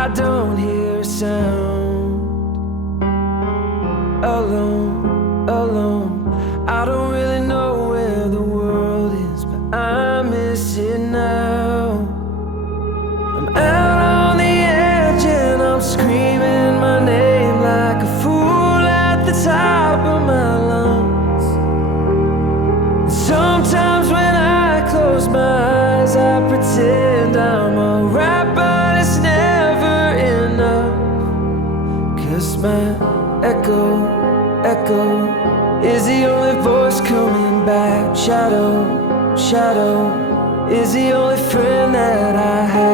I don't hear a sound. Alone, alone. I don't really know where the world is, but I miss it now. I'm out on the edge and I'm screaming my name like a fool at the top of my lungs. And sometimes when I close my eyes, I pretend I'm alright, but it's never enough. 'Cause my echo is the only voice coming back. Shadow is the only friend that I have.